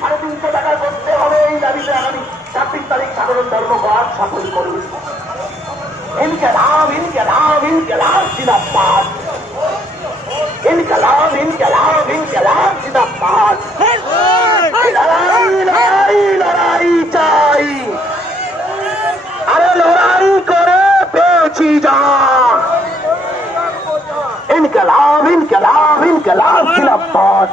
সাড়ে তিনশো টাকা করতে হবে, এই দাবিতে আগামী ছাব্বিশ তারিখ সাধারণ ধর্মঘট সফল করুন ইনকলাব ইনকলাব ইনকলাব, জিন্দাবাদ। ইনকলাব ইনকলাব ইনকলাব, জিন্দাবাদ। লড়াই লড়াই লড়াই চাই। আরে লড়াই করে পেয়েছি যা। ইনকলাব ইনকলাব ইনকলাব, জিন্দাবাদ।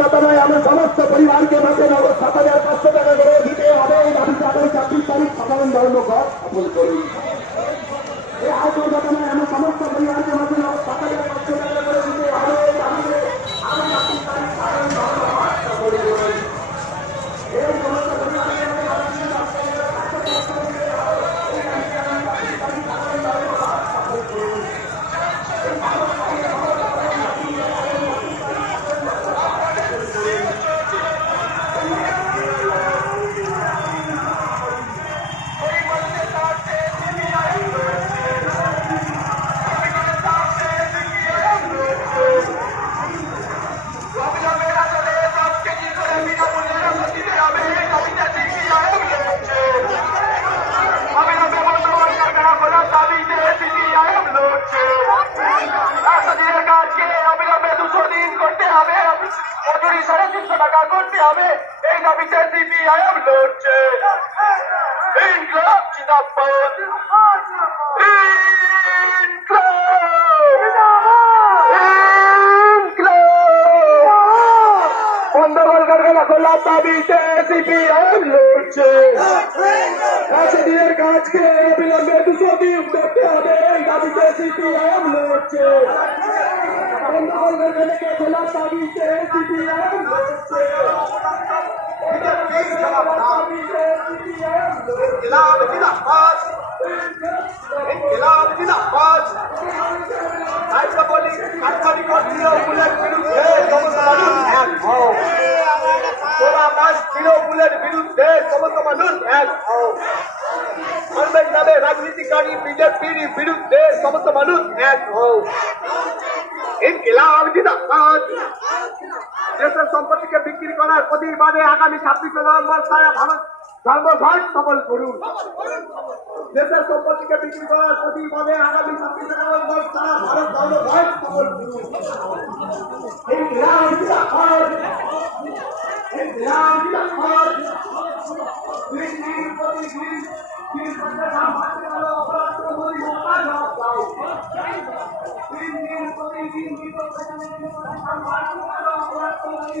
দাতা নয়, আমার সমস্ত পরিবারকে মাসে নগদ সাত হাজার পাঁচশো টাকা করে দিতে হবে। এই দাবি আগামী ছাব্বিশ তারিখ সাধারণ ধর্মঘট সফল করুন। এই আয়কর কথা নয় আমার সমস্ত পরিবারকে করতে হবে। এই দাবিতে সিপিআইএম লড়ছে। ইনকলাব জিন্দাবাদ। দাবিতে সিপিআইএম লড়ছে। কাছের কাজকে অবিলম্বে দুশো দিন দাবিতে সিপিআইএম লড়ছে বন্ধগর কারখানাকে খোলার দাবিতে সিপিআইএম লড়ছে ইনকিলাব জিন্দাবাদ ইনকিলাব জিন্দাবাদ তাইতো বলি কারখানি তৃণমূলের বিরুদ্ধে সমস্ত মানুষ এক হও তোরা মাস তৃণমূলের বিরুদ্ধে সমস্ত মানুষ এক হও কংগ্রেস নামে রাজনীতিকারী বিরুদ্ধে সমস্ত মানুষ এক জিন্দাবাদ দেশের সম্পত্তিকে বিক্রি করার প্রতিবাদে আগামী ছাব্বিশে নভেম্বর সারা ভারত ধর্মঘট সফল করুন দেশের সম্পত্তিকে বিক্রি করার প্রতিবাদে আগামী ছাব্বিশে নভেম্বর সারা ভারত ধর্মঘট সফল করুন প্রতি দিন দিন প্রতি দিন দাম বাড়তে গেল অপরাধ মোদী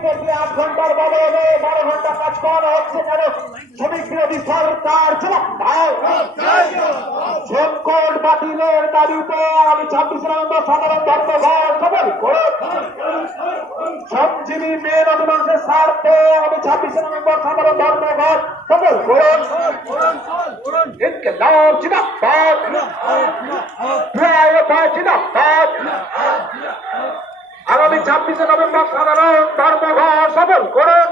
দাও এই জবাবের দাবিতে আমাদের ছাব্বিশ নভেম্বর সাধারণ ধর্মঘট সফল করুন আগামী ছাব্বিশ নভেম্বর সাধারণ ধর্মঘট সফল করুন শ্রমিকদের যে আট ঘণ্টার বদলে বারো ঘণ্টা কাজ করানো হচ্ছে কেন? শ্রমিক বিরোধী সরকার সংকট বাতিলের দাবিতে আমি ছাব্বিশ নভেম্বর সাধারণ ধর্মঘট সফল করুন। সবজীবী মেন অধিবাসের স্বার্থে আমি ছাব্বিশে নভেম্বর সাধারণ ধর্মঘট সফল করুন। ইনকিলাব জিন্দাবাদ। প্রায়তা জিন্দাবাদ আগামী নভেম্বর সাধারণ ধর্মঘট সফল করুন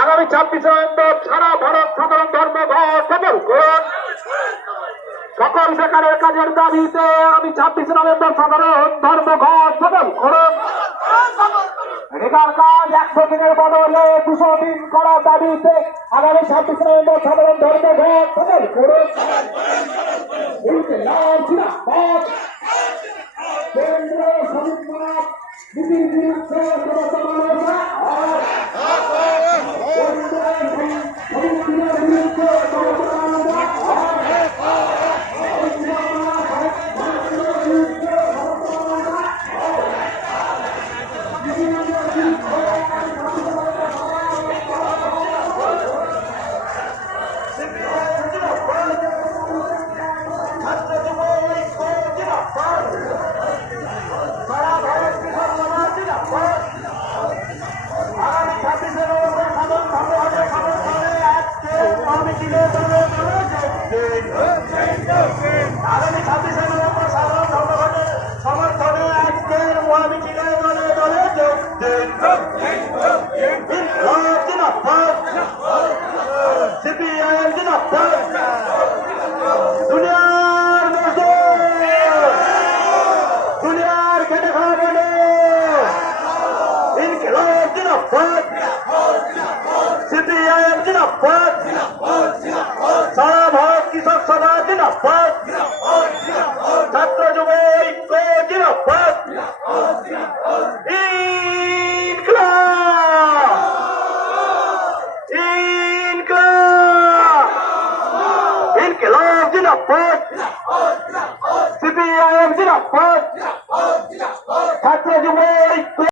আগামী ছাব্বিশে নভেম্বর সারা ভারত সাধারণ ধর্মঘট সফল করুন সকল বেকারের কাজের দাবিতে আমি ছাব্বিশে নভেম্বর সাধারণ ধর্মঘট সদল করুন রেগার আগামী ছাব্বিশে নভেম্বর সাধারণ ইনকিলাব জিন্দাবাদ। কেন্দ্র শ্রমিক সমাজ নীতির বিরুদ্ধে জনসমাবেশে আওয়াজ। কেন্দ্র শ্রমিক সমাজের বিরুদ্ধে জনসমাবেশে আওয়াজ। আগামী ছাব্বিশে নভেম্বর সাধারণ ধর্মঘটের সমর্থনে আজকে কমিটিতে দলে দলে যোগ দিন। আগামী ছাব্বিশে নভেম্বর সাধারণ ধর্মঘটের সমর্থনে আজকের মহামিছিলে দলে দলে যোগ দিন। ইনকলাব জিন্দাবাদ। সিপিআইএম জিন্দাবাদ। দুনিয়ার মজদুর দুনিয়ার খেটে খাওয়া বলে ইনকলাব জিন্দাবাদ সিপিআইএম জিন্দাবাদ সারা ভারত কৃষক সভা জিন্দাবাদ ছাত্র যুব ঐক্য জিন্দাবাদ ইনকলাব ইনকলাব জিন্দাবাদ সিপিআইএম জিন্দাবাদ ছাত্র যুব